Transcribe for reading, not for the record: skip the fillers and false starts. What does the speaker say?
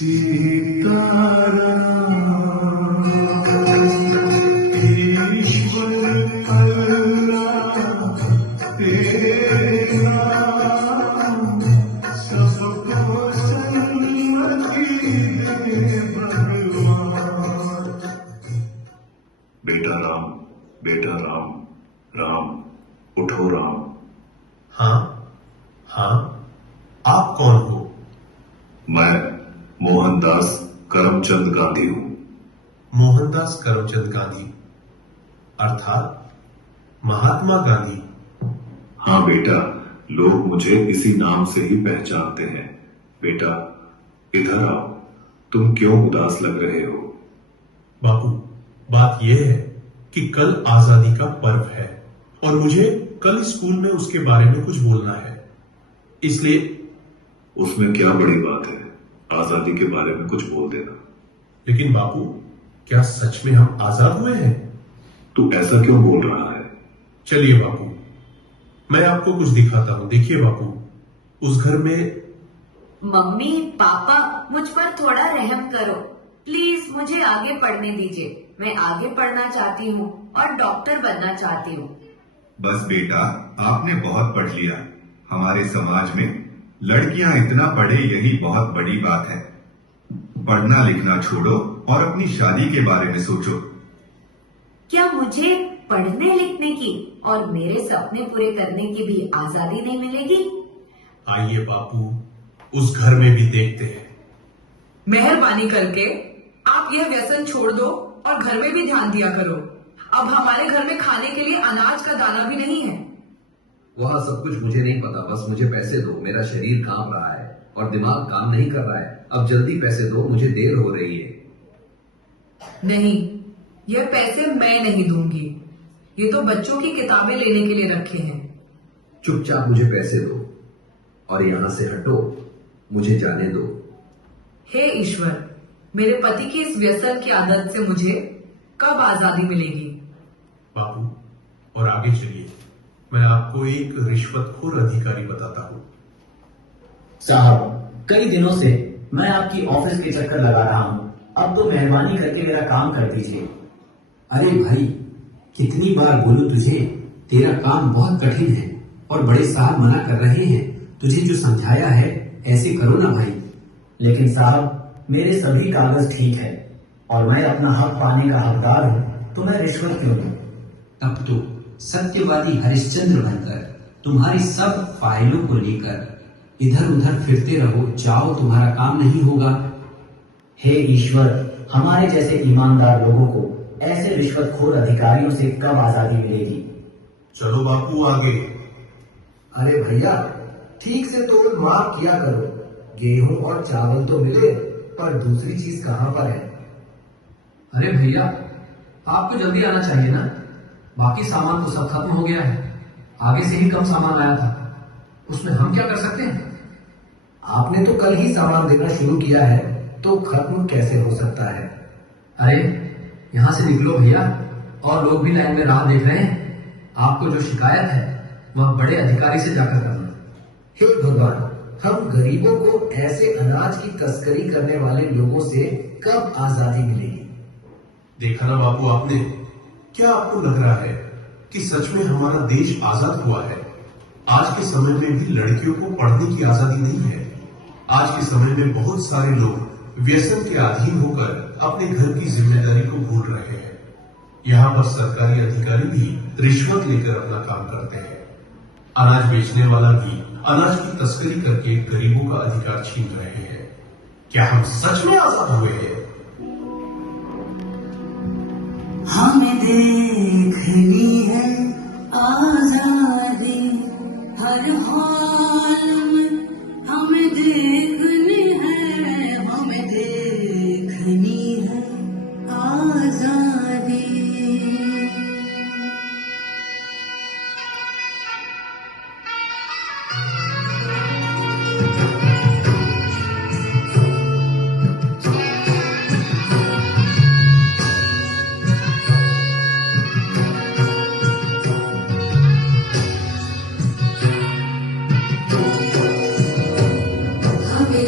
सीताराम ईश्वर अल्लाह तेरे नाम सबको सन्मति दे भगवान। बेटा राम, राम उठो राम। हाँ, आप कौन हो? मैं मोहनदास करमचंद गांधी हूं। मोहनदास करमचंद गांधी अर्थात महात्मा गांधी? हाँ बेटा, लोग मुझे इसी नाम से ही पहचानते हैं। बेटा इधर आओ, तुम क्यों उदास लग रहे हो? बापू, बात यह है कि कल आजादी का पर्व है और मुझे कल स्कूल में उसके बारे में कुछ बोलना है, इसलिए। उसमें क्या बड़ी बात है, आजादी के बारे में कुछ बोल देना। लेकिन बापू, क्या सच में हम आजाद हुए हैं? तू ऐसा क्यों बोल रहा है? चलिए बापू, मैं आपको कुछ दिखाता हूं। देखिए बापू, उस घर में। मम्मी पापा, मुझ पर थोड़ा रहम करो प्लीज, मुझे आगे पढ़ने दीजिए। मैं आगे पढ़ना चाहती हूँ और डॉक्टर बनना चाहती हूँ। बस बेटा, आपने बहुत पढ़ लिया। हमारे समाज में लड़कियां इतना पढ़े यही बहुत बड़ी बात है। पढ़ना लिखना छोड़ो और अपनी शादी के बारे में सोचो। क्या मुझे पढ़ने लिखने की और मेरे सपने पूरे करने की भी आजादी नहीं मिलेगी? आइए बापू, उस घर में भी देखते हैं। मेहरबानी करके आप यह व्यसन छोड़ दो और घर में भी ध्यान दिया करो। अब हमारे घर में खाने के लिए अनाज का दाना भी नहीं है। वह सब कुछ मुझे नहीं पता, बस मुझे पैसे दो। मेरा शरीर कांप रहा है और दिमाग काम नहीं कर रहा है। अब जल्दी पैसे दो, मुझे देर हो रही है। नहीं, यह पैसे मैं नहीं दूंगी। ये तो बच्चों की किताबें लेने के लिए रखे हैं। चुपचाप मुझे पैसे दो और यहां से हटो, मुझे जाने दो। हे ईश्वर, मेरे पति की इस व्यसन की आदत से मुझे कब आजादी मिलेगी? बापू, और आगे चलिए, मैं आपको एक रिश्वतखोर अधिकारी बताता हूँ। साहब, कई दिनों से मैं आपकी ऑफिस के चक्कर लगा रहा हूँ। अब तो मेहरबानी करके मेरा काम कर दीजिए। अरे भाई, कितनी बार बोलूं तुझे, तेरा काम बहुत कठिन है और बड़े साहब मना कर रहे हैं। तुझे जो समझाया है ऐसे करो ना भाई। लेकिन साहब, मेरे सभी कागज ठीक है और मैं अपना हक पाने का हकदार हूँ, तो मैं रिश्वत क्यों दूं? तब तो सत्यवादी हरिश्चंद्र बनकर तुम्हारी सब फाइलों को लेकर इधर उधर फिरते रहो, जाओ, तुम्हारा काम नहीं होगा। हे ईश्वर, हमारे जैसे ईमानदार लोगों को ऐसे रिश्वतखोर अधिकारियों से कब आजादी मिलेगी? चलो बापू आगे। अरे भैया, ठीक से तोल माफ किया करो। गेहूं और चावल तो मिले, पर दूसरी चीज कहाँ पर है? अरे भैया, आपको जल्दी आना चाहिए ना। बाकी सामान तो सब खत्म हो गया है। आगे से ही कम सामान आया था, उसमें हम क्या कर सकते हैं? आपने तो कल ही सामान देना शुरू किया है, तो खत्म कैसे हो सकता है? अरे यहाँ से निकलो भैया, और लोग भी लाइन में राह देख रहे हैं। आपको जो शिकायत है वह बड़े अधिकारी से जाकर करना। हे भगवान, हम गरीबों को ऐसे अनाज की तस्करी करने वाले लोगों से कब आजादी मिलेगी? देखा ना बापू आपने, क्या आपको लग रहा है कि सच में हमारा देश आजाद हुआ है? आज के समय में भी लड़कियों को पढ़ने की आजादी नहीं है। आज के समय में बहुत सारे लोग व्यसन के अधीन होकर अपने घर की जिम्मेदारी को भूल रहे हैं। यहाँ पर सरकारी अधिकारी भी रिश्वत लेकर अपना काम करते हैं। अनाज बेचने वाला भी अनाज की तस्करी करके गरीबों का अधिकार छीन रहे हैं। क्या हम सच में आजाद हुए हैं? हमें देखनी है आजादी, हर हाल में हमें देखनी है, हमें देखनी है आजादी। हमें